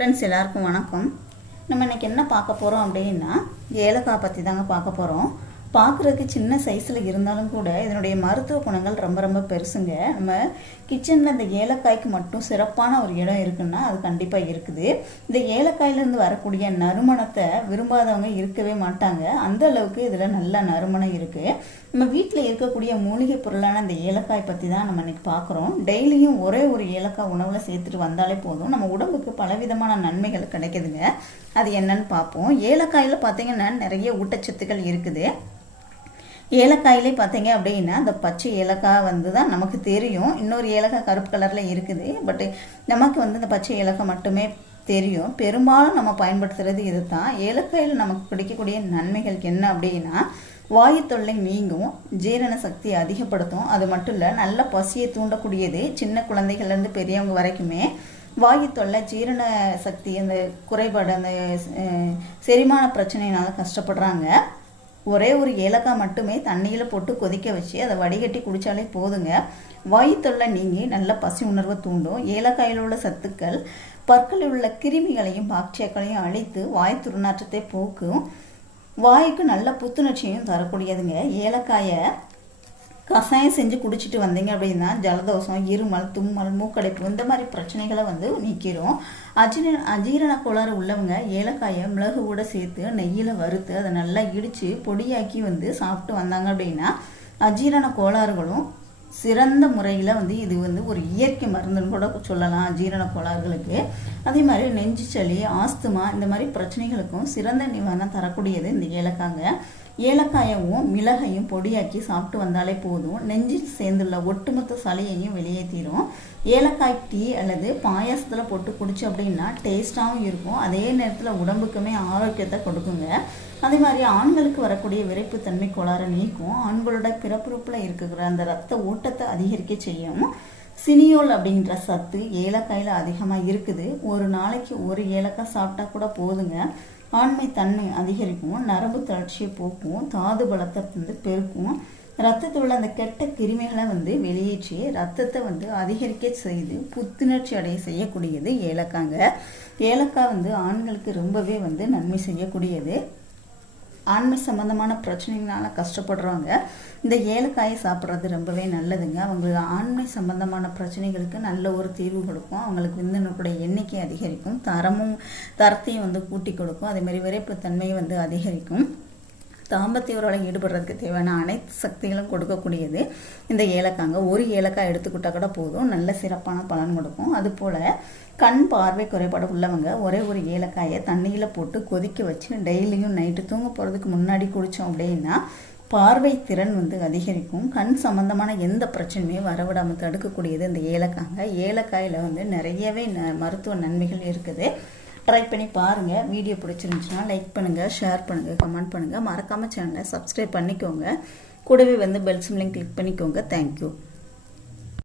Friends எல்லாருக்கும் வணக்கம். நம்ம இன்னைக்கு என்ன பார்க்க போகிறோம் அப்படின்னா ஏலக்காய் பற்றி தாங்க பார்க்க போகிறோம் பார்க்குறதுக்கு சின்ன சைஸில் இருந்தாலும் கூட இதனுடைய மருத்துவ குணங்கள் ரொம்ப ரொம்ப பெருசுங்க. நம்ம கிச்சனில் இந்த ஏலக்காய்க்கு மட்டும் சிறப்பான ஒரு இடம் இருக்குன்னா அது கண்டிப்பாக இருக்குது. இந்த ஏலக்காயிலேருந்து வரக்கூடிய நறுமணத்தை விரும்பாதவங்க இருக்கவே மாட்டாங்க. அந்த அளவுக்கு இதில் நல்ல நறுமணம் இருக்குது நம்ம வீட்டில் இருக்கக்கூடிய மூலிகை பொருளான இந்த ஏலக்காய் பற்றி தான் நம்ம இன்றைக்கி பார்க்குறோம் டெய்லியும் ஒரே ஒரு ஏலக்காய் உணவில் சேர்த்துட்டு வந்தாலே போதும். நம்ம உடம்புக்கு பலவிதமான நன்மைகள் கிடைக்குதுங்க. அது என்னன்னு பார்ப்போம் ஏலக்காயில் பார்த்தீங்கன்னா நிறைய ஊட்டச்சத்துக்கள் இருக்குது. ஏலக்காயிலே பார்த்தீங்க அப்படின்னா அந்த பச்சை ஏலக்காய் வந்து தான் நமக்கு தெரியும். இன்னொரு ஏலக்காய் கருப்பு கலரில் இருக்குது. பட் நமக்கு வந்து இந்த பச்சை ஏலக்காய் மட்டுமே தெரியும். பெரும்பாலும் நம்ம பயன்படுத்துகிறது இது தான் ஏலக்காயில் நமக்கு பிடிக்கக்கூடிய நன்மைகள் என்ன அப்படின்னா வாயு தொல்லை நீங்கும் ஜீரண சக்தி அதிகப்படுத்தும். அது மட்டும் இல்லை நல்ல பசியை தூண்டக்கூடியது சின்ன குழந்தைகள்லேருந்து பெரியவங்க வரைக்குமே வாயு தொல்லை ஜீரண சக்தி அந்த குறைபாடு அந்த செரிமான பிரச்சனையினால கஷ்டப்படுறாங்க. ஒரே ஒரு ஏலக்காய் மட்டுமே தண்ணியில் போட்டு கொதிக்க வச்சு அதை வடிகட்டி குடித்தாலே போதுங்க. வாயு நீங்கி நல்ல பசி உணர்வை தூண்டும். ஏலக்காயில் உள்ள சத்துக்கள் பற்களில் உள்ள கிருமிகளையும் பாக்டீரியாக்களையும் அழித்து வாய் துர்நாற்றத்தை போக்கும். வாய்க்கு நல்ல புத்துணர்ச்சியும் தரக்கூடியதுங்க. ஏலக்காயை கஷாயம் செஞ்சு குடிச்சிட்டு வந்தீங்க அப்படின்னா ஜலதோஷம் இருமல் தும்மல் மூக்கடைப்பு இந்த மாதிரி பிரச்சனைகளை வந்து நீக்கிறோம் அஜீரண அஜீரண கோளாறு உள்ளவங்க ஏலக்காயை மிளகு கூட சேர்த்து நெய்யில் வறுத்து அதை நல்லா இடித்து பொடியாக்கி வந்து சாப்பிட்டு வந்தாங்க அப்படின்னா அஜீரண கோளாறுகளும் சிறந்த முறையில் வந்து இது வந்து ஒரு இயற்கை மருந்துன்னு கூட சொல்லலாம் ஜீரண கோளாறுகளுக்கு. அதே மாதிரி நெஞ்சு சளி ஆஸ்துமா இந்த மாதிரி பிரச்சனைகளுக்கும் சிறந்த நிவாரணம் தரக்கூடியது இந்த ஏலக்காங்க. ஏலக்காயவும் மிளகையும் பொடியாக்கி சாப்பிட்டு வந்தாலே போதும். நெஞ்சில் சேர்ந்துள்ள ஒட்டுமொத்த சளியையும் வெளியேற்றிடும் ஏலக்காய் டீ அல்லது பாயாசத்தில் போட்டு குடிச்சு அப்படின்னா டேஸ்ட்டாகவும் இருக்கும். அதே நேரத்தில் உடம்புக்குமே ஆரோக்கியத்தை கொடுக்குங்க. அதே மாதிரி ஆண்களுக்கு வரக்கூடிய விரைப்புத்தன்மை கோளாறு நீக்கும். ஆண்களோட பிறப்புறுப்பில் இருக்கிற அந்த ரத்த ஓட்டத்தை அதிகரிக்க செய்யும். சினியோல் அப்படின்ற சத்து ஏலக்காயில் அதிகமாக இருக்குது. ஒரு நாளைக்கு ஒரு ஏலக்காய் சாப்பிட்டா கூட போதுங்க. ஆண்மை தன்மை அதிகரிக்கும் நரம்பு தளர்ச்சியை போக்கும் தாது பலத்தை வந்து பெருக்கும். ரத்தத்தில் உள்ள அந்த கெட்ட கிருமிகளை வந்து வெளியேற்றி ரத்தத்தை வந்து அதிகரிக்க செய்து புத்துணர்ச்சி அடைய செய்யக்கூடியது ஏலக்காங்க. ஏலக்காய் வந்து ஆண்களுக்கு ரொம்பவே வந்து நன்மை செய்யக்கூடியது. ஆண்மை சம்பந்தமான பிரச்சனைகளால் கஷ்டப்படுறவங்க இந்த ஏலக்காயை சாப்பிட்றது ரொம்பவே நல்லதுங்க. அவங்களுக்கு ஆண்மை சம்பந்தமான பிரச்சனைகளுக்கு நல்ல ஒரு தீர்வு கொடுக்கும். அவங்களுக்கு விந்தணுக்களுடைய எண்ணிக்கை அதிகரிக்கும். தரமும் தரத்தையும் வந்து கூட்டி கொடுக்கும். அதே மாதிரி விரைப்புத்தன்மையை வந்து அதிகரிக்கும். தாம்பத்திய உறவில் ஈடுபடுறதுக்கு தேவையான அனைத்து சக்திகளும் கொடுக்கக்கூடியது இந்த ஏலக்காங்க. ஒரு ஏலக்காய் எடுத்துக்கிட்டால் கூட போதும். நல்ல சிறப்பான பலன் கொடுக்கும். அதுபோல் கண் பார்வை குறைபாடு உள்ளவங்க ஒரே ஒரு ஏலக்காயை தண்ணியில் போட்டு கொதிக்க வச்சு டெய்லியும் நைட்டு தூங்க போகிறதுக்கு முன்னாடி குடித்தோம் அப்படின்னா பார்வை திறன் வந்து அதிகரிக்கும். கண் சம்பந்தமான எந்த பிரச்சனையுமே வரவிடாமல் தடுக்கக்கூடியது இந்த ஏலக்காங்க. ஏலக்காயில் வந்து நிறையவே ந மருத்துவ நன்மைகள் இருக்குது. ட்ரை பண்ணி பாருங்கள் வீடியோ பிடிச்சிருந்துச்சுன்னா லைக் பண்ணுங்கள் ஷேர் பண்ணுங்கள் கமெண்ட் பண்ணுங்கள் மறக்காமல் சேனலை சப்ஸ்கிரைப் பண்ணிக்கோங்க. கூடவே வந்து பெல் சிம்லையும் கிளிக் பண்ணிக்கோங்க. Thank you